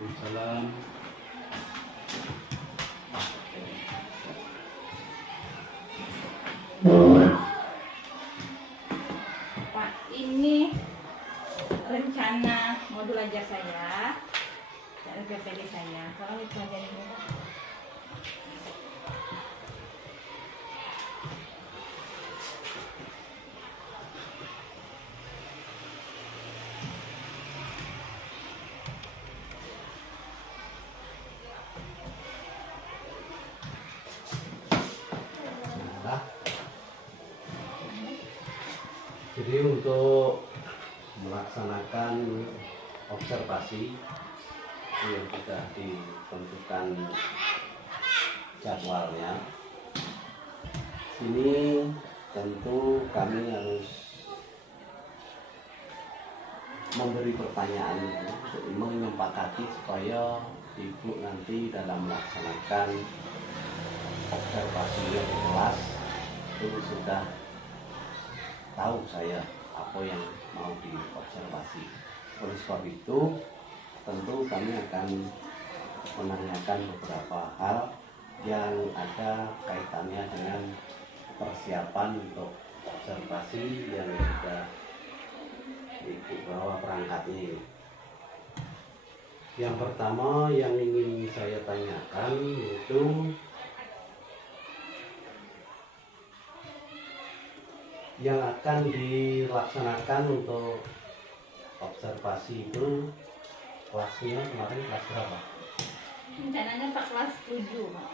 Salam. Pak, ini rencana modul ajar saya dari PPD saya. Kalau dipelajari dulu. Nah, jadi untuk melaksanakan observasi yang sudah ditentukan jadwalnya, sini tentu kami harus memberi pertanyaan, menyepakati supaya ibu nanti dalam melaksanakan observasi di kelas itu sudah tahu saya apa yang mau diobservasi. Oleh sebab itu tentu kami akan menanyakan beberapa hal yang ada kaitannya dengan persiapan untuk observasi yang sudah ibu bawa perangkatnya ini. Yang pertama yang ingin saya tanyakan itu yang akan dilaksanakan untuk observasi itu kelasnya kemarin kelas berapa? Rencananya Pak kelas 7, Pak.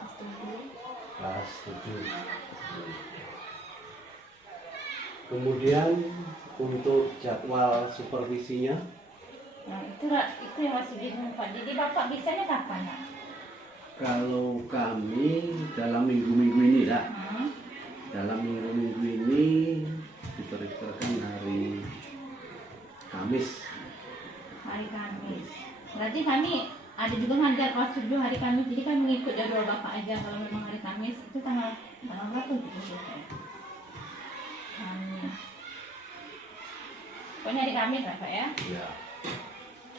Kelas 7. Kelas 7. Kemudian untuk jadwal supervisinya Nah, itu yang masih bingung, Pak. Jadi Bapak bisanya kapan, Pak? kalau kami dalam minggu-minggu ini ya, dalam minggu-minggu ini diperkirakan hari Kamis. Hari Kamis. Berarti kami ada juga ngajar kelas 7 hari Kamis. Jadi kan mengikut jadwal Bapak aja. Kalau memang hari Kamis itu tanggal berapa gitu ya? Kamis. Pokoknya hari Kamis lah, Pak ya. Ya.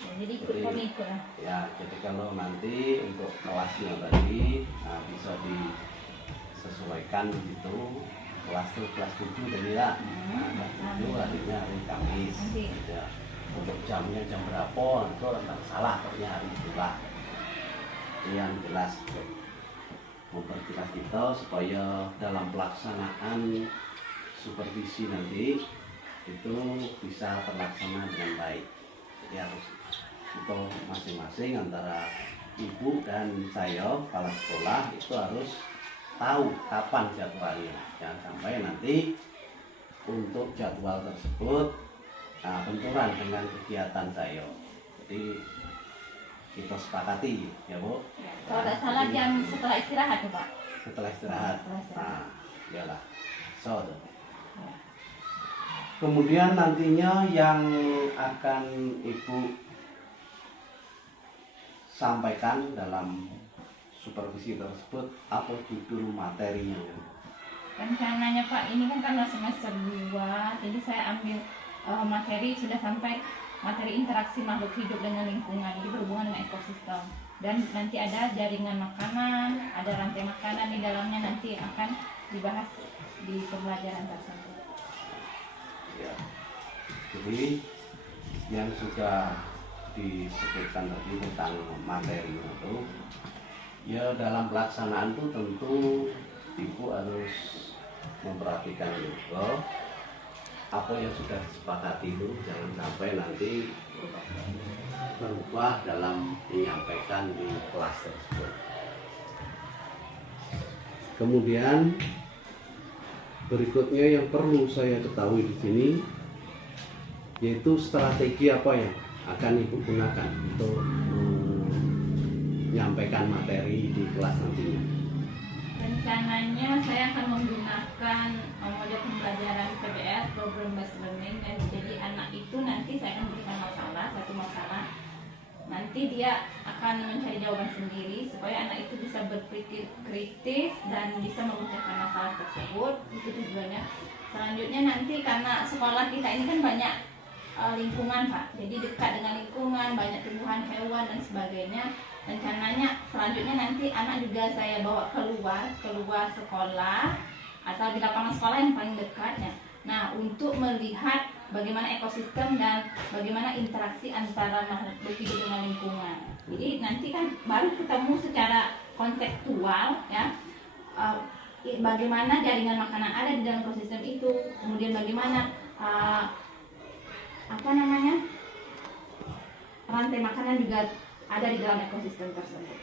Ya, jadi kami ikut lah. Ya, jadi kalau nanti untuk kelasnya tadi bisa disesuaikan gitu. Kelas 7 dan ya. Kelas 7 harinya hari Kamis. Ya. Untuk jamnya jam berapa itu tidak salah, pokoknya hari itulah. Yang jelas memperjelas kita supaya dalam pelaksanaan supervisi nanti itu bisa terlaksana dengan baik. Jadi harus kita masing-masing antara ibu dan saya kepala sekolah itu harus tahu kapan jadwalnya. Jangan sampai nanti untuk jadwal tersebut benturan dengan kegiatan saya. Jadi kita sepakati ya Bu. Ya, kalau tidak salah jam setelah istirahat tuh, Pak. Setelah istirahat. Setelah istirahat. Iyalah. So, kemudian nantinya yang akan Ibu sampaikan dalam supervisi tersebut apa judul materinya? Rencananya Pak, ini kan karena semester 2, jadi saya ambil materi sudah sampai materi interaksi makhluk hidup dengan lingkungan, jadi berhubungan dengan ekosistem. Dan nanti ada jaringan makanan, ada rantai makanan di dalamnya, nanti akan dibahas di pembelajaran tersebut. Ya. Jadi yang sudah disebutkan tadi tentang materi itu, ya dalam pelaksanaan itu tentu Ibu harus memperhatikan juga apa yang sudah disepakati itu, jangan sampai nanti berubah dalam menyampaikan di kelas tersebut. Kemudian berikutnya yang perlu saya ketahui di sini yaitu strategi apa yang akan Ibu gunakan untuk menyampaikan materi di kelas nantinya. Rencananya saya akan menggunakan model pembelajaran PBL, Problem Based Learning. Jadi anak itu nanti saya akan berikan satu masalah. Nanti dia akan mencari jawaban sendiri supaya anak itu bisa berpikir kritis dan bisa memecahkan masalah tersebut. Itu tujuannya. Selanjutnya nanti karena sekolah kita ini kan banyak lingkungan Pak. Jadi dekat dengan lingkungan, banyak tumbuhan hewan dan sebagainya. Rencananya selanjutnya nanti anak juga saya bawa keluar sekolah atau di lapangan sekolah yang paling dekatnya. Nah, untuk melihat bagaimana ekosistem dan bagaimana interaksi antara makhluk hidup dengan lingkungan. Jadi nanti kan baru ketemu secara konseptual ya, bagaimana jaringan makanan ada di dalam ekosistem itu, kemudian bagaimana rantai makanan juga ada di dalam ekosistem tersebut.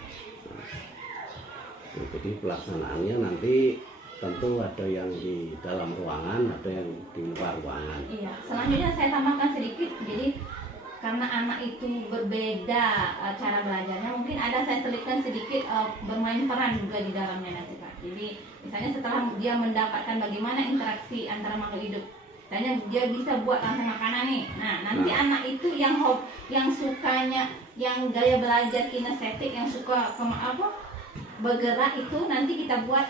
Jadi pelaksanaannya nanti tentu ada yang di dalam ruangan, ada yang di luar ruangan. Iya, selanjutnya saya tambahkan sedikit. Jadi karena anak itu berbeda cara belajarnya, mungkin ada saya selipkan sedikit bermain peran juga di dalamnya nanti Pak. Jadi misalnya setelah dia mendapatkan bagaimana interaksi antara makhluk hidup, misalnya dia bisa buat rantai makanan nih. Nah, nanti anak itu yang sukanya, yang gaya belajar kinestetik, yang suka bergerak itu nanti kita buat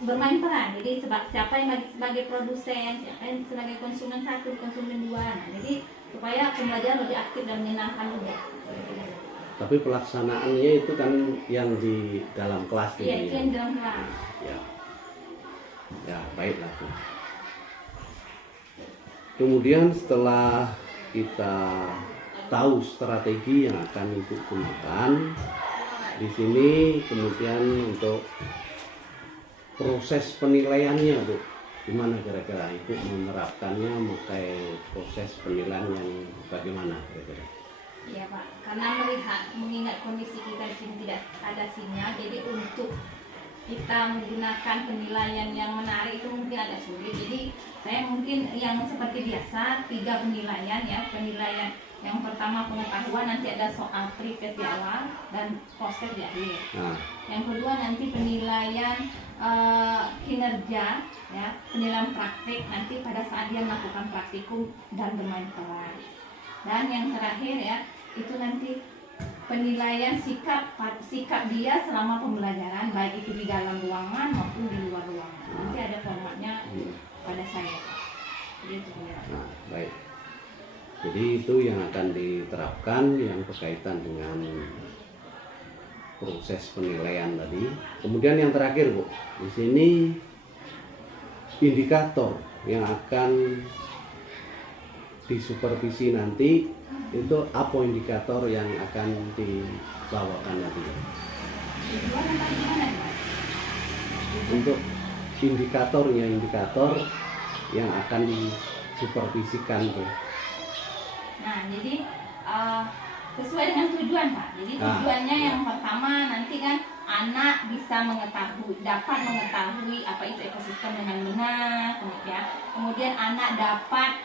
bermain peran. Jadi siapa yang sebagai produsen, siapa yang sebagai konsumen 1, konsumen 2. Nah, jadi supaya pembelajaran lebih aktif dan menyenangkan juga. Tapi pelaksanaannya itu kan yang di dalam kelas. Iya, itu yang di dalam kelas. Ya, baiklah Bu. Kemudian setelah kita tahu strategi yang akan Ibu gunakan, di sini kemudian untuk proses penilaiannya Bu, gimana kira-kira Ibu menerapkannya, memakai proses penilaian yang bagaimana kira-kira? Iya Pak, karena mengingat kondisi kita di sini tidak ada sinyal, jadi untuk kita menggunakan penilaian yang menarik itu mungkin agak sulit. Jadi saya mungkin yang seperti biasa 3 penilaian ya. Penilaian yang pertama pengetahuan, nanti ada soal pre-test di awal dan post-test di akhir. Yang kedua nanti penilaian kinerja ya, penilaian praktik nanti pada saat dia melakukan praktikum dan bermain peran. Dan yang terakhir ya, itu nanti penilaian sikap dia selama pembelajaran, baik itu di dalam ruangan maupun di luar ruangan. Nanti ada formatnya pada saya. Jadi baik. Jadi itu yang akan diterapkan yang berkaitan dengan proses penilaian tadi. Kemudian yang terakhir Bu, di sini indikator yang akan disupervisi nanti, itu apa indikator yang akan dibawakan nanti? Untuk indikator yang akan disupervisikan tuh. Nah, jadi sesuai dengan tujuan Pak. Jadi tujuannya yang pertama nanti kan anak bisa dapat mengetahui apa itu ekosistem dengan benar, kemudian anak dapat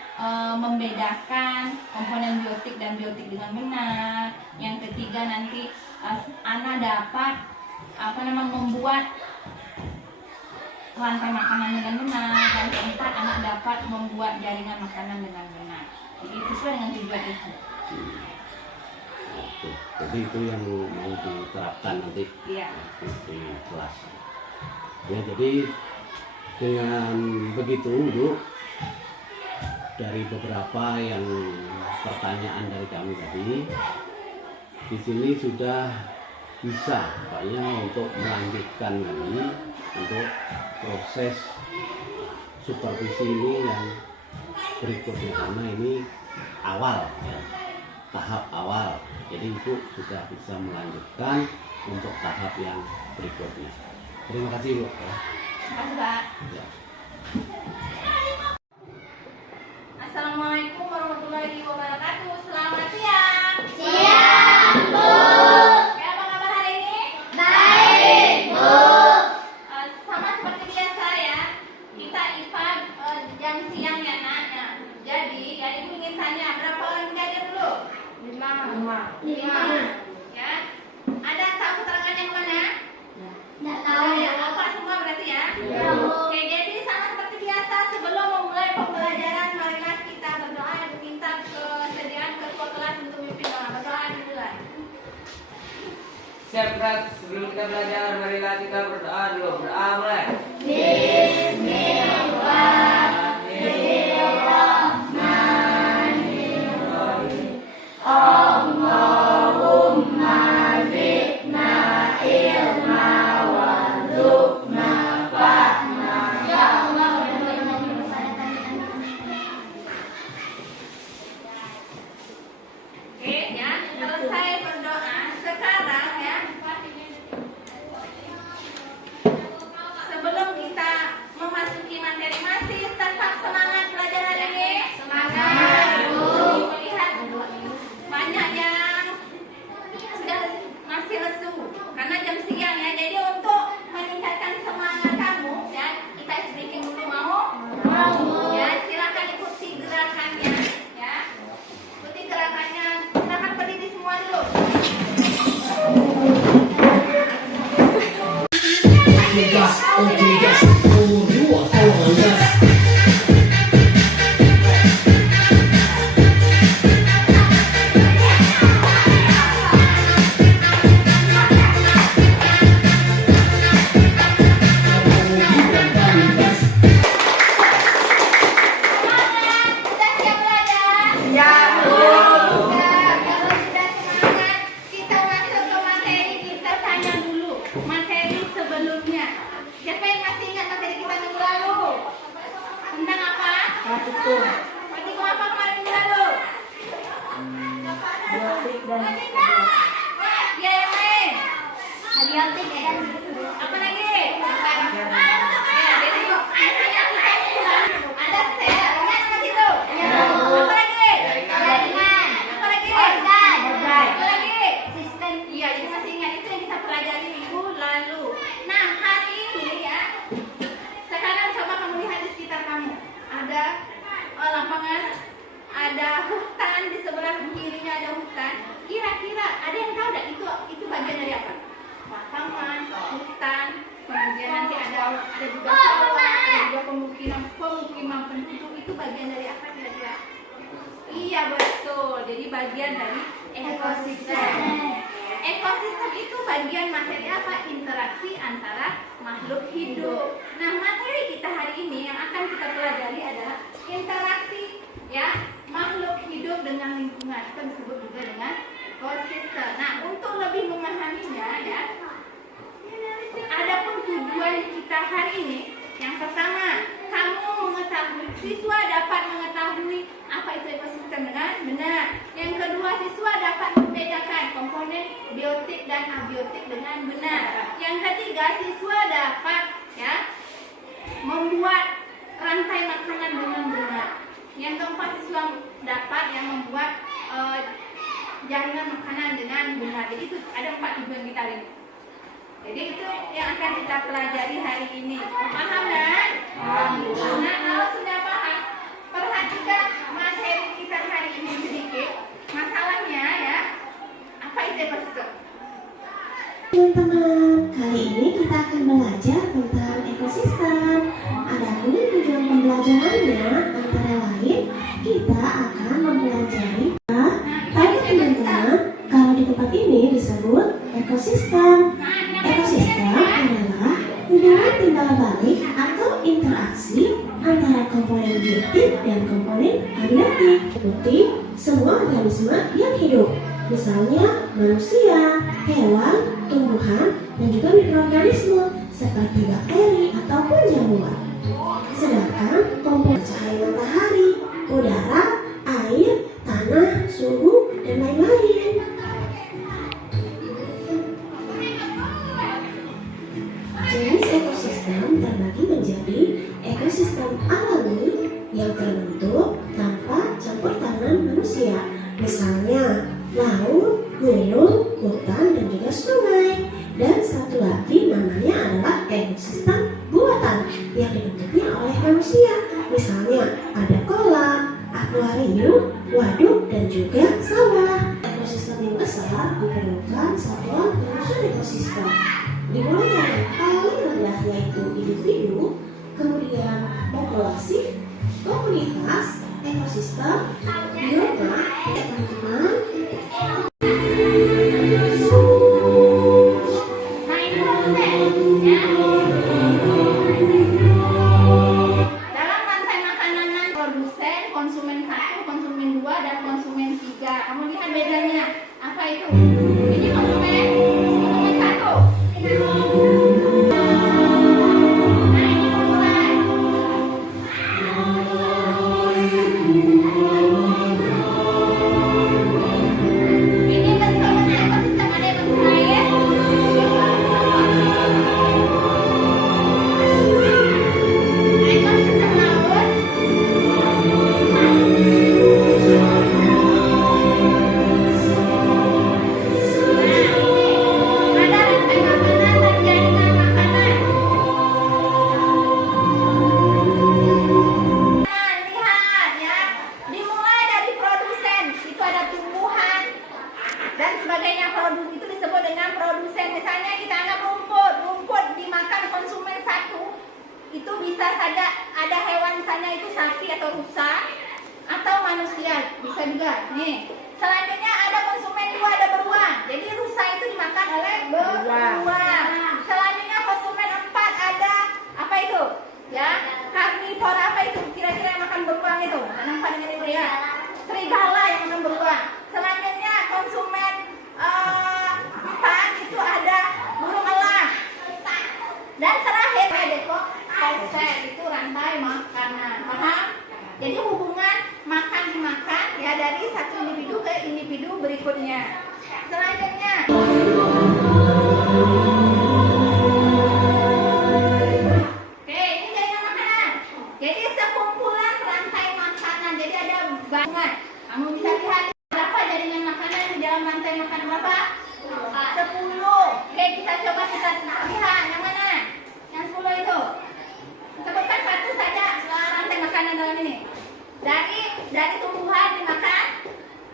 membedakan komponen biotik dan biotik dengan benar. Yang ketiga nanti anak dapat membuat rantai makanan dengan benar, dan keempat anak dapat membuat jaringan makanan dengan benar. Jadi sesuai dengan tujuan itu. Jadi itu yang mau diterapkan nanti di kelas. Ya, jadi dengan begitu Bu, dari beberapa yang pertanyaan dari kami tadi, di sini sudah bisa Paknya untuk melanjutkan lagi untuk proses supervisi ini yang berikutnya, karena ini awal ya, tahap awal. Jadi Ibu sudah bisa melanjutkan untuk tahap yang berikutnya. Terima kasih Bu. Terima kasih Pak. Ya. Assalamualaikum warahmatullahi wabarakatuh. Selamat siang. Siang, Bu. Apa kabar hari ini? Baik, Bu. Sama seperti biasa ya, kita IPA jam siang ya Nak. Jadi Ibu ingin tanya berapa orang yang belajar dulu? 5. Ya. Ada tahu keterangan yang mana? Nggak tahu. Ya, apa semua berarti ya? Ya, Bu. Oke, jadi sama seperti biasa sebelum memulai pembelajaran, marilah kita berdoa dan minta kesediaan ketua kelas untuk memimpin doa. Berdoa dulu. Siap berat, sebelum kita belajar, marilah kita berdoa dulu. Berdoa mulai. Bismillahirrahmanirrahim. Ya, silakan ikuti gerakannya. Ya, ikuti gerakannya. Silakan berdiri semua dulu. Sudah siap belajar? Siap, Bu. Kalau sudah semangat, kita masuk ke materi. Kita tanya dulu materi sebelumnya. Siapa yang masih ingat materi kita minggu lalu? Tentang apa? Partikel apa kemarin minggu lalu? Ya, yang lain? Abiotik ya? Apa lagi? Ya, jadi yuk. Ada sel, ingat sama situ? Apa lagi? Jaringan. Apa lagi? Organ. Apa lagi? Sistem. Iya, jadi masih ingat itu yang kita pelajari minggu lalu. Nah, hari ini ya, sekarang coba kamu lihat di sekitar kamu. Ada lapangan, ada hutan di sebelah kirinya ada hutan. Kira-kira ada yang tahu nggak itu bagian dari apa? Lapangan, hutan, kemudian nanti ada juga sawah, ada juga pemukiman penduduk. Itu bagian dari apa kira-kira? Iya betul. Jadi bagian dari ekosistem. Ekosistem itu bagian materi apa? Interaksi antara makhluk hidup. Nah, materi kita hari ini yang akan kita pelajari adalah interaksi ya makhluk hidup dengan lingkungan. Kita disebut juga dengan ekosistem. Nah, untuk lebih memahaminya ya, adapun tujuan kita hari ini, yang pertama, siswa dapat mengetahui apa itu ekosistem dengan benar. Yang kedua, siswa dapat membedakan komponen biotik dan abiotik dengan benar. Yang ketiga, siswa dapat ya membuat rantai makanan dengan benar. Yang keempat, siswa dapat yang membuat jaringan makanan dengan benar. Jadi itu ada 4 tujuan kita hari ini. Jadi itu yang akan kita pelajari hari ini. Paham kan? Nah, kalau sudah paham, perhatikan materi kita hari ini sedikit. Masalahnya ya, apa itu ekosistem? Teman-teman, kali ini kita akan belajar tentang ekosistem. Adapun tujuan pembelajarannya antara lain kita akan mempelajari tadi teman-teman, kalau di tempat ini disebut ekosistem. Ekosistem adalah hubungan timbal balik atau interaksi antara komponen biotik dan komponen abiotik. Seperti semua organisme yang hidup, misalnya manusia, hewan, tumbuhan, dan juga mikroorganisme seperti bakteri ataupun jamur. Sedangkan komponen cahaya matahari, udara, air, tanah, suhu, dan lain-lain. Jenis ekosistem terbagi menjadi ekosistem alami yang terbentuk tanpa campur tangan manusia, misalnya laut, gunung, hutan, dan juga sungai. Dan satu lagi namanya adalah ekosistem buatan yang dibentuknya oleh manusia, misalnya ada kolam, akuarium, waduk, dan juga sawah. Ekosistem yang besar diperlukan satuan penyusun ekosistem, dimulai dari yang paling rendah yaitu individu, kemudian populasi, komunitas, ekosistem, biota, teman-teman. Nah, ini proses ya. Dalam rantai makanan produsen, konsumen 1, konsumen 2, dan konsumen 3. Kamu lihat bedanya apa itu? Ini konsumen 1. Ada rantai makanan terjadi atau rusa atau manusia, bisa juga. Nih, selanjutnya ada konsumen 2, ada beruang. Jadi rusa itu dimakan oleh beruang. Selanjutnya konsumen 4 ada apa itu? Ya, karnivora, apa itu? Kira-kira yang makan beruang itu? Nampak dengan itu ya. Serigala yang makan beruang. Selanjutnya konsumen 4 itu ada burung elang. Dan terakhir ada kok konsen, itu rantai makanan. Paham? Jadi hubungan makan dimakan ya dari satu individu ke individu berikutnya. Selanjutnya oke, ini jaringan makanan. Jadi sekumpulan rantai makanan. Jadi ada banget. Kamu bisa lihat berapa jaringan makanan di dalam rantai makanan berapa? 10. Oke, kita coba lihat yang mana? Yang 10 itu. Sebutkan satu saja rantai makanan dalam ini. Dari tumbuhan dimakan.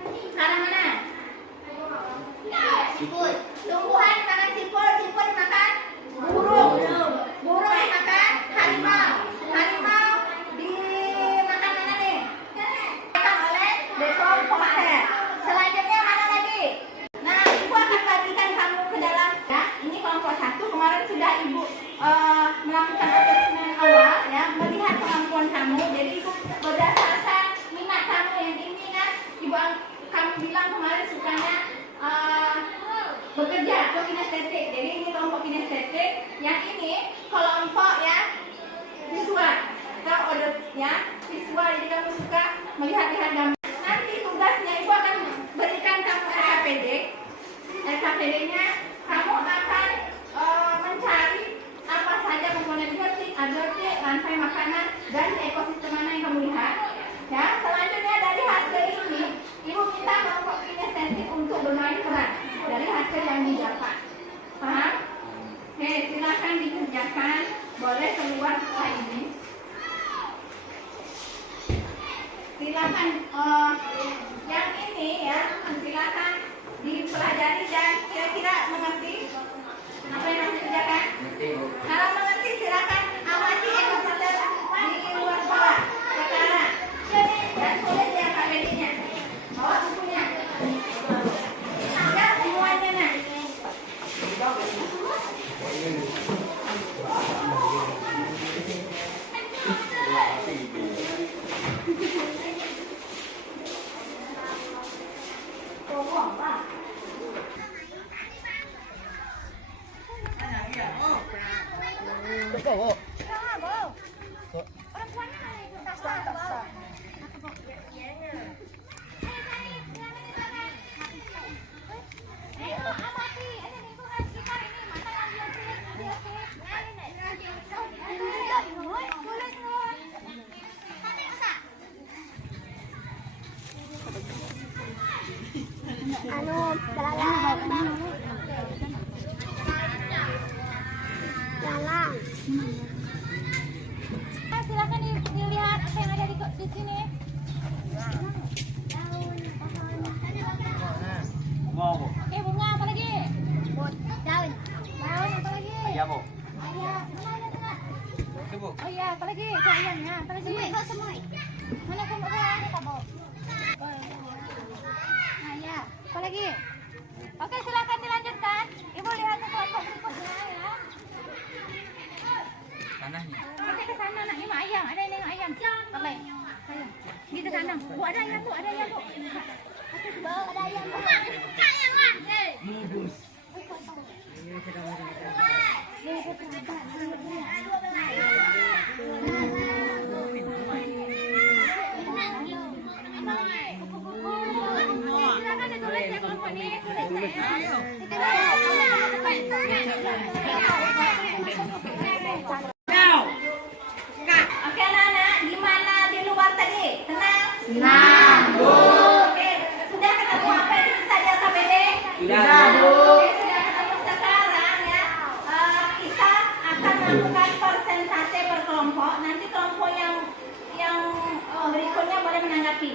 Sekarang mana? Siput. Tumbuhan dimakan siput, siput dimakan burung. Burung dimakan harimau. Harimau dimakan mana nih? Dimakan oleh dekomposer. Selanjutnya mana lagi? Nah, ibu akan bagikan kamu ke dalam ya. Ini kelompok 1. Kemarin sudah ibu melakukan assessment awal ya, melihat kemampuan kamu. Jadi ibu berdasarkan minat kamu yang ini kan, kamu bilang kemarin sukanya bekerja atau kinestetik. Jadi ini kelompok kinestetik. Yang ini kelompok ya visual atau audit ya, visual. Jadi kamu suka melihat-lihat gambar. Nanti tugasnya ibu akan berikan kamu RKPD. RKPD-nya kamu akan mencari apa saja komponen biotik, abiotik, rantai makanan, dan ekosistem mana yang kamu lihat. Ya, selanjutnya dari hasil ini, ibu minta kelompok kinestetik untuk bermain peran dari hasil yang didapat. Paham? Oke, silakan dikerjakan. Boleh keluar setelah ini. Silakan yang ini ya, silakan dipelajari dan kira-kira mengerti apa yang harus dikerjakan. Kalau mengerti silakan amati ekosistem di luar sekolah sekarang dan tulis di KPD-nya. Bawa bukunya. Ya semuanya nah. Silakan dilihat apa yang ada di sini. Oke, bunga apa lagi? Daun. Daun apa lagi? Ayam, Bu. Ayam. Mana ada enggak? Bu. Oh iya, apa lagi? Itu ayamnya. Apa lagi? Semui. Mana kamu ini kamu? Nah, ya. Apa lagi? Oke, silakan dilanjutkan. Ibu lihat ke kelompok berikutnya ya. Tanahnya. Oke, ke sana nak. Ini mah ayam. Ada ini yang ayam. Telai. Ayam. Di sana. Bu, ada ayam, Bu. Ada ayam, Bu. Ada ayam. Silakan ditulis ya kelompok ini. Oke anak-anak, gimana di luar tadi? Senang? Senang, Bu. Oke, sudah ketemu apa yang bisa di LKPD? Sudah, Bu. Oke, sudah ketemu sekarang ya. Kita akan melakukan persentase per kelompok. Nanti kelompok yang berikutnya boleh menanggapi.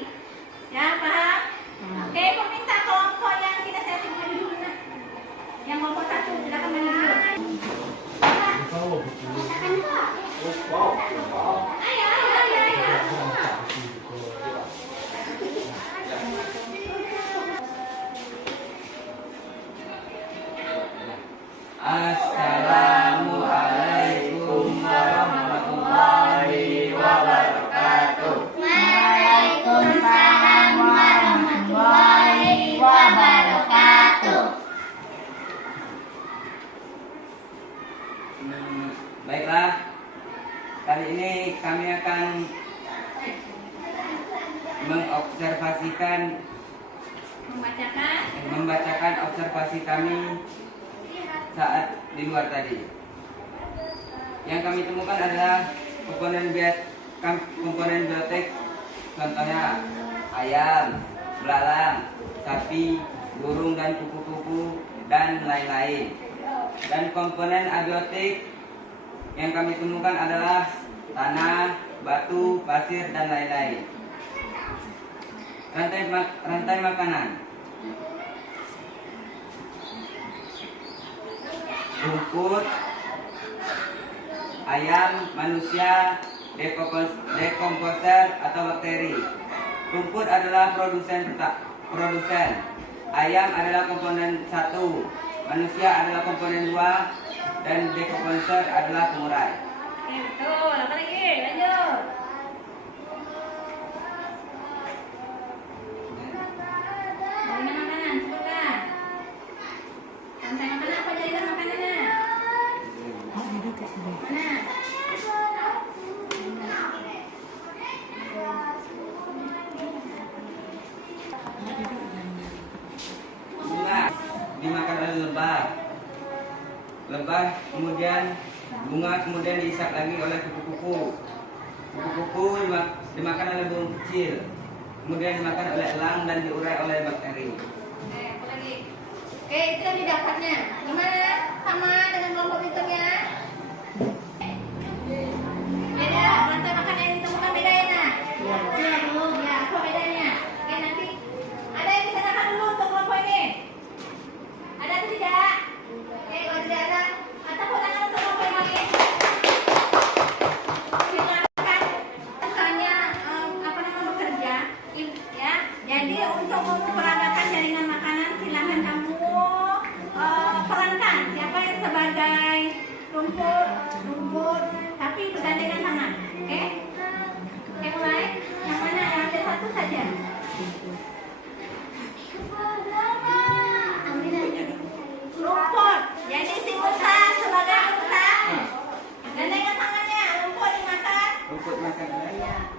Ya, paham? Oke, peminta kelompok yang kita setting dulu. Yang kelompok 1, silakan maju. Ayo. membacakan observasi kami saat di luar tadi. Yang kami temukan adalah komponen biotik, contohnya ayam, belalang, sapi, burung dan kupu-kupu dan lain-lain. Dan komponen abiotik yang kami temukan adalah tanah, batu, pasir dan lain-lain. Rantai makanan, rumput, ayam, manusia, dekomposer atau bakteri. Rumput adalah produsen. Ayam adalah komponen 1, manusia adalah komponen 2, dan dekomposer adalah pengurai. Oke, betul. Apa lagi? Lanjut. Jaringan makanan, sebutkan. Rantai makanan apa jaringan makanannya? Mana? Bunga dimakan oleh lebah. Lebah kemudian bunga kemudian diisap lagi oleh kupu-kupu. Kupu-kupu dimakan oleh burung kecil. Kemudian dimakan oleh elang dan diurai oleh bakteri. Oke, apa lagi? Oke, itu yang didapatnya. Gimana? Sama dengan kelompok hitungnya? Beda, rantai makanan yang ditemukan beda ya, Nak? Iya. Ya, apa bedanya? Oke, nanti ada yang bisa makan dulu untuk kelompok ini? Ada atau tidak? Oke, kalau tidak ada, tepuk tangan untuk kelompok yang lain. Silakan, misalnya bekerja, ya. Jadi untuk memperagakan jaringan makanan, silakan kamu perankan siapa yang sebagai rumput, tapi bergandengan tangan. Oke? Oke, mulai. Yang mana? Yang ada satu saja. Rumput. Jadi si Musa sebagai Musa. Gandengan tangannya. Rumput dimakan. Rumput makan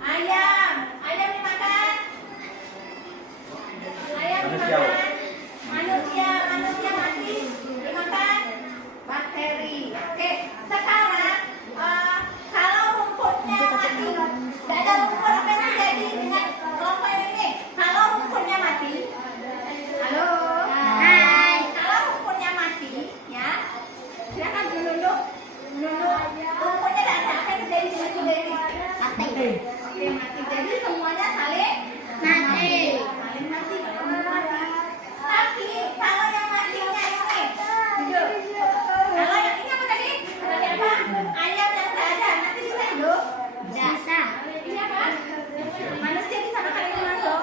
Ayam dimakan. Manusia mati dimakan bakteri. Oke, sekarang kalau rumputnya mati, tidak ada rumput, apa yang terjadi dengan kelompok ini? Kalau rumputnya mati, halo, hai. Kalau rumputnya mati, ya, silakan menunduk. Rumputnya tidak ada, apa yang terjadi dengan kuda ini? Mati. Oke, mati. Jadi semuanya saling mati. Tapi kalau yang matinya ini, hidup. Kalau yang ini apa tadi? Seperti apa? Ayam yang tidak ada, masih bisa hidup? Bisa. Ini apa? Manusia bisa makan ini langsung?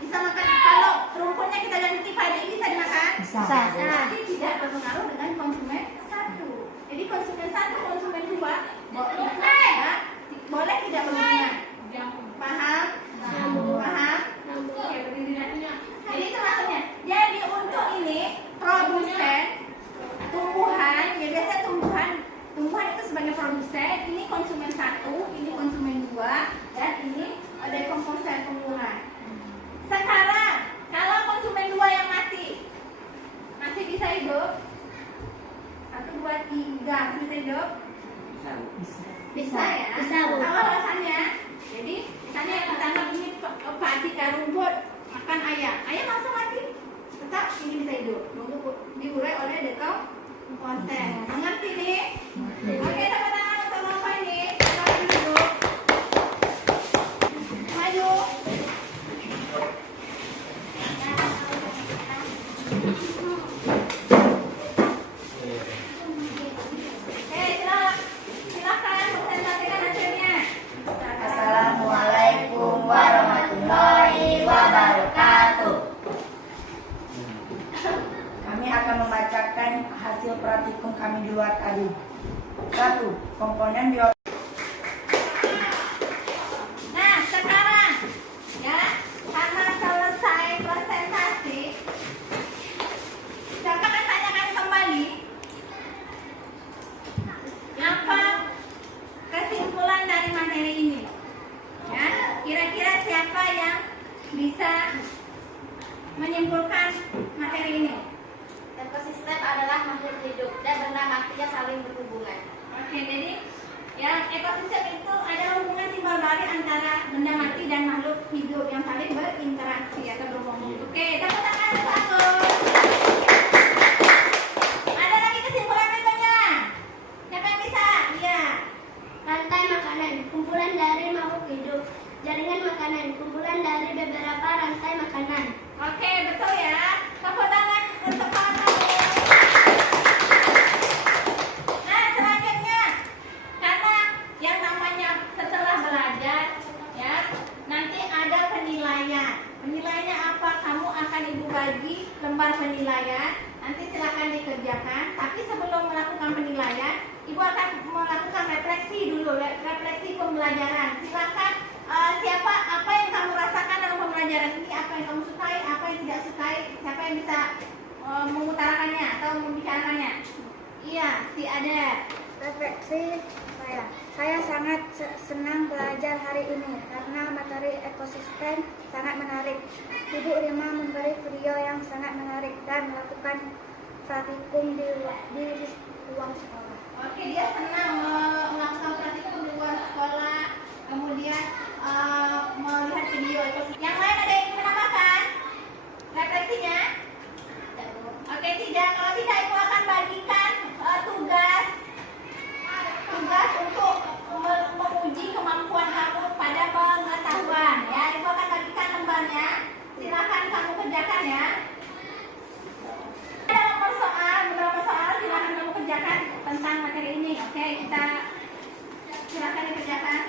Bisa makan. Kalau rumputnya kita ganti padi, bisa dimakan? Bisa. Tapi tidak berpengaruh dengan konsumen 1. Jadi konsumen 1, konsumen 2 boleh tidak berhubungan. Paham? Paham? Oke, berdiri. Jadi itu maksudnya. Jadi untuk ini produsen tumbuhan, ya biasanya tumbuhan itu sebagai produsen. Ini konsumen 1, ini konsumen 2, dan ini ada komposer pengurai. Sekarang kalau konsumen 2 yang mati, masih bisa hidup? 1, 2, 3 bisa hidup? Bisa ya? Bisa, Bu. Apa alasannya? Jadi misalnya yang ditanam ini padi rumput, makan ayam langsung mati, tetap ini bisa hidup, nunggu diurai oleh dekomposer. Mengerti nih? Oke, tepuk tangan untuk kelompok ini. Kita duduk. Maju. Silakan presentasikan hasilnya. Assalamualaikum warahmatullahi wabarakatuh. Kami akan membacakan hasil praktikum kami di luar tadi. 1. Komponen bio. Nah, sekarang ya, karena selesai presentasi, saya akan tanyakan kembali apa kesimpulan dari materi ini. Ya, kira-kira siapa yang bisa menyimpulkan materi ini? Ekosistem adalah makhluk hidup dan benda matinya saling berhubungan. Oke, jadi ya ekosistem itu ada hubungan timbal balik antara benda mati dan makhluk hidup yang saling berinteraksi atau berhubungan. Oke, tepuk tangan untuk aku. Ada lagi kesimpulan berikutnya? Siapa yang bisa? Iya. Rantai makanan, kumpulan dari makhluk hidup. Jaringan makanan, kumpulan dari beberapa rantai makanan. Oke, betul ya. Tepuk tangan untuk kamu. Nah, selanjutnya, karena yang namanya setelah belajar, ya, nanti ada penilaian. Penilaiannya apa? Kamu akan ibu bagi lembar penilaian. Nanti silakan dikerjakan. Tapi sebelum melakukan penilaian, ibu akan melakukan refleksi dulu, refleksi pembelajaran. Silakan siapa apa yang kamu rasakan dalam pembelajaran ini, apa yang kamu sukai, apa yang tidak sukai, siapa yang bisa mengutarakannya atau membicarakannya. Iya, si ada. Refleksi saya sangat senang belajar hari ini karena materi ekosistem sangat menarik. Ibu Rima memberi video yang sangat menarik dan melakukan praktikum di ruang sekolah. Oke, dia senang melakukan praktikum di luar sekolah, kemudian melihat video ekosistem. Yang lain ada yang ingin menambahkan refleksinya? Oke, tidak. Kalau tidak, ibu akan bagikan tugas untuk menguji kemampuan kamu pada pengetahuan. Ya, ibu akan bagikan lembarnya. Silakan kamu kerjakan ya. Ada beberapa soal silakan kamu kerjakan tentang materi ini. Oke, kita silakan dikerjakan.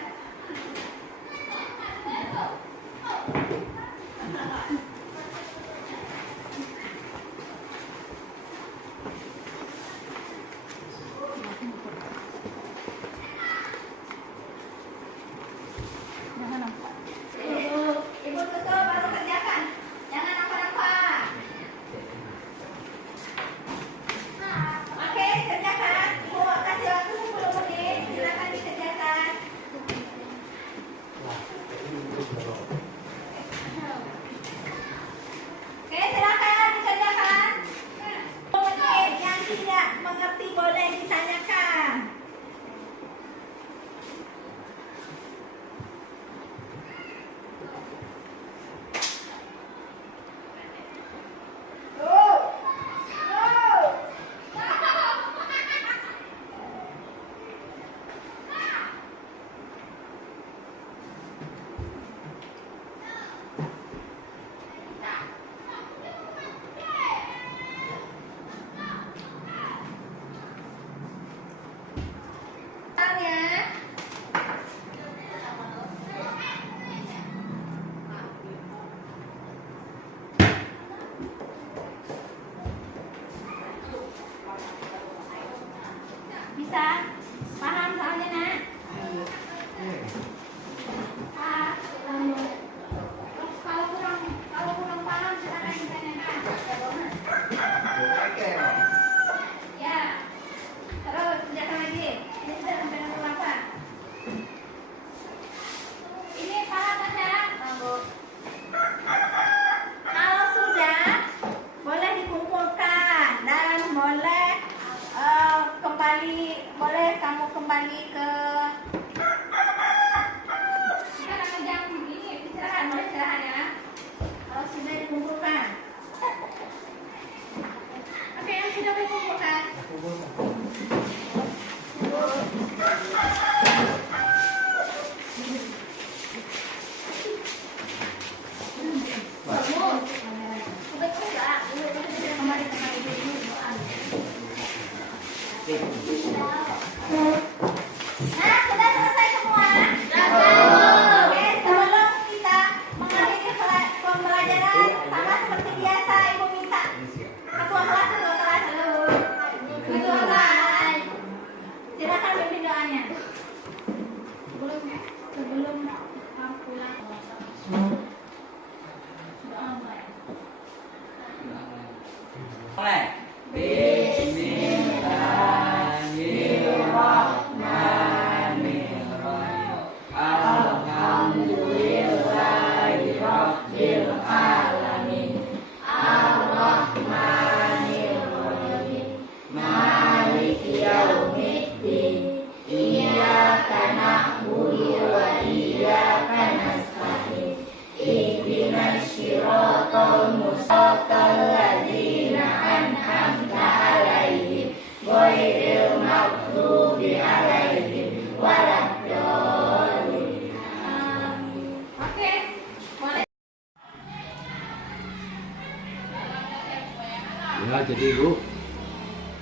Ya, jadi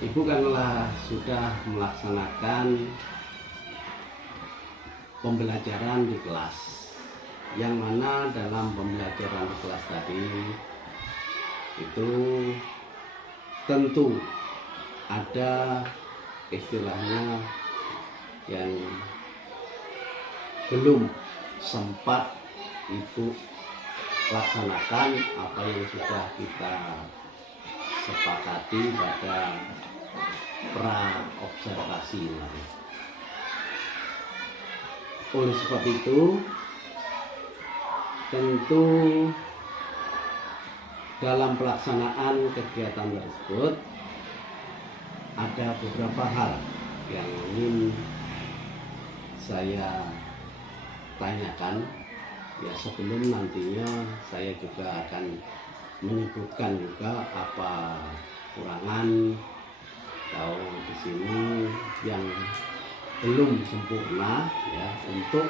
Ibu kanlah sudah melaksanakan pembelajaran di kelas, yang mana dalam pembelajaran di kelas tadi itu tentu ada istilahnya yang belum sempat Ibu laksanakan apa yang sudah kita sepakati pada pra observasi kemarin. Oleh sebab itu, tentu dalam pelaksanaan kegiatan tersebut ada beberapa hal yang ingin saya tanyakan. Ya, sebelum nantinya saya juga akan menyebutkan juga apa kurangan atau di sini yang belum sempurna, ya, untuk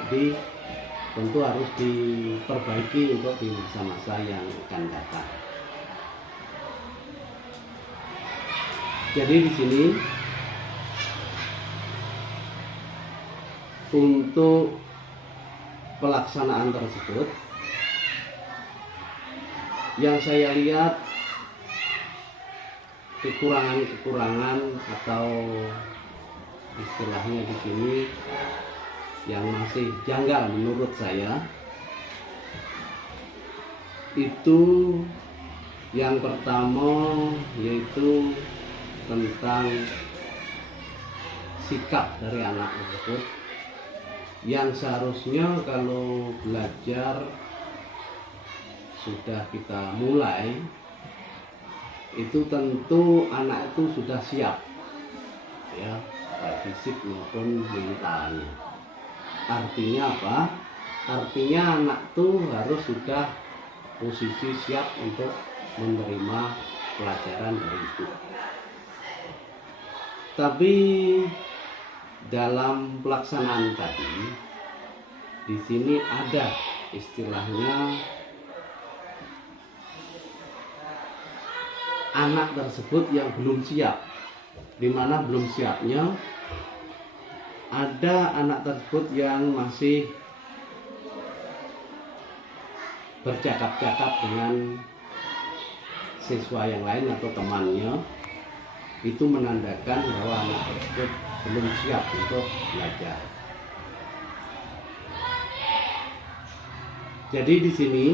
tentu harus diperbaiki untuk di masa-masa yang akan datang. Jadi di sini untuk pelaksanaan tersebut yang saya lihat kekurangan-kekurangan atau istilahnya di sini yang masih janggal menurut saya, itu yang pertama yaitu tentang sikap dari anak tersebut, yang seharusnya kalau belajar sudah kita mulai itu tentu anak itu sudah siap, ya, baik fisik maupun mentalnya. Artinya apa? Artinya anak tuh harus sudah posisi siap untuk menerima pelajaran dari itu. Tapi dalam pelaksanaan tadi, di sini ada istilahnya anak tersebut yang belum siap. Di mana belum siapnya, ada anak tersebut yang masih bercakap-cakap dengan siswa yang lain atau temannya. Itu menandakan bahwa anak tersebut belum siap untuk belajar. Jadi di sini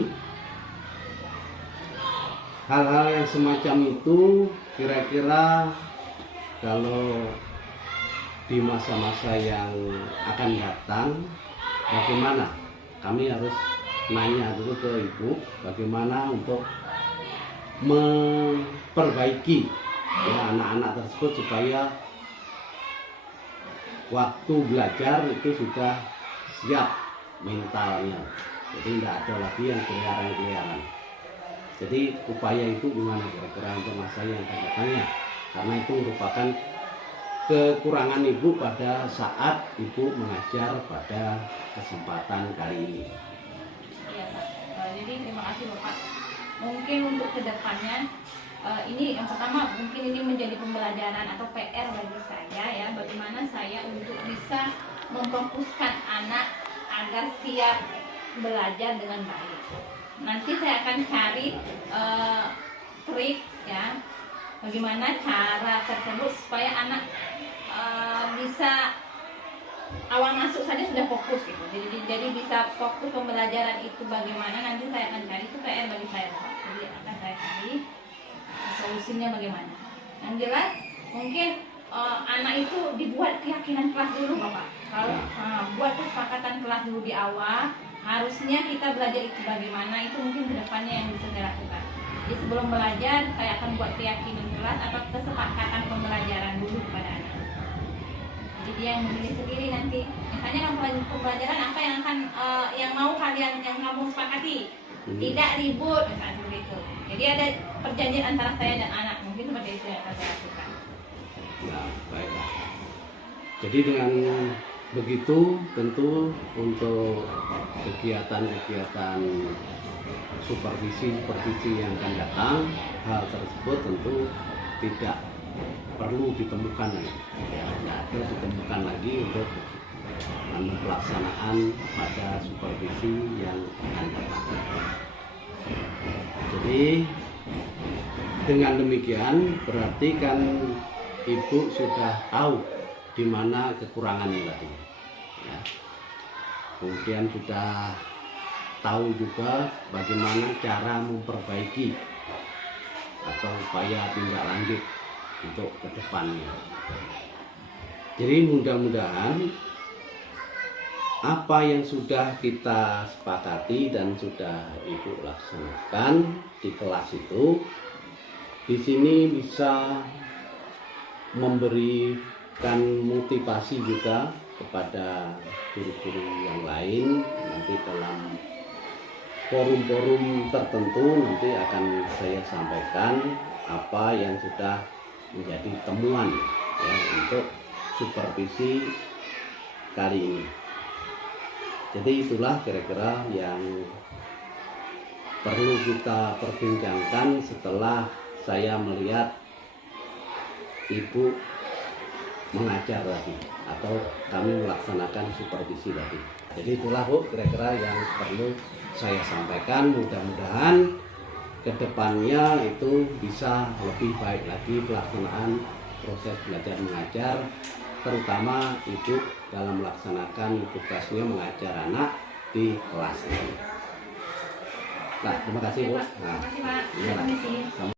hal-hal yang semacam itu kira-kira kalau di masa-masa yang akan datang bagaimana? Kami harus nanya dulu ke Ibu bagaimana untuk memperbaiki, ya, anak-anak tersebut supaya waktu belajar itu sudah siap mentalnya. Jadi tidak ada lagi yang keliaran-keliaran. Jadi upaya itu gimana kira-kira untuk masa yang akan datangnya? Karena itu merupakan kekurangan Ibu pada saat Ibu mengajar pada kesempatan kali ini. Iya, Pak. Jadi terima kasih Bapak. Mungkin untuk kedepannya ini yang pertama mungkin ini menjadi pembelajaran atau PR bagi saya, ya, bagaimana saya untuk bisa memfokuskan anak agar siap belajar dengan baik. Nanti saya akan cari trik, ya, bagaimana cara tersebut supaya anak bisa awal masuk saja sudah fokus gitu. Jadi bisa fokus pembelajaran itu bagaimana, nanti saya akan cari, itu PR bagi saya Bapak. Jadi akan saya cari solusinya bagaimana. Yang jelas mungkin anak itu dibuat keyakinan kelas dulu Bapak. Kalau buat kesepakatan kelas dulu di awal, harusnya kita belajar itu bagaimana, itu mungkin kedepannya yang bisa saya lakukan. Jadi sebelum belajar saya akan buat keyakinan kelas atau kesepakatan pembelajaran dulu kepada anak. Jadi dia yang memilih sendiri nanti. Misalnya pembelajaran apa yang akan yang mau kalian, yang kamu sepakati, tidak ribut misalnya seperti itu. Jadi ada perjanjian antara saya dan anak, mungkin seperti itu yang akan saya lakukan. Nah, baiklah. Jadi dengan begitu tentu untuk kegiatan-kegiatan supervisi yang akan datang, hal tersebut tentu tidak perlu ditemukan lagi, ya, tidak ada ditemukan lagi untuk pelaksanaan pada supervisi yang akan datang. Jadi dengan demikian berarti kan Ibu sudah tahu di mana kekurangannya tadi, ya. Kemudian sudah tahu juga bagaimana cara memperbaiki atau upaya tindak lanjut untuk ke depannya. Jadi mudah-mudahan apa yang sudah kita sepakati dan sudah Ibu laksanakan di kelas itu, di sini bisa memberikan motivasi juga kepada guru-guru yang lain. Nanti dalam forum-forum tertentu nanti akan saya sampaikan apa yang sudah menjadi temuan, ya, untuk supervisi kali ini. Jadi itulah kira-kira yang perlu kita perbincangkan setelah saya melihat Ibu mengajar lagi atau kami melaksanakan supervisi tadi. Jadi itulah Bu kira-kira yang perlu saya sampaikan. Mudah-mudahan kedepannya itu bisa lebih baik lagi pelaksanaan proses belajar mengajar, terutama Ibu dalam melaksanakan tugasnya mengajar anak di kelas ini. Nah, terima kasih Bu. Nah, Terima kasih Pak. iya, Terima kasih.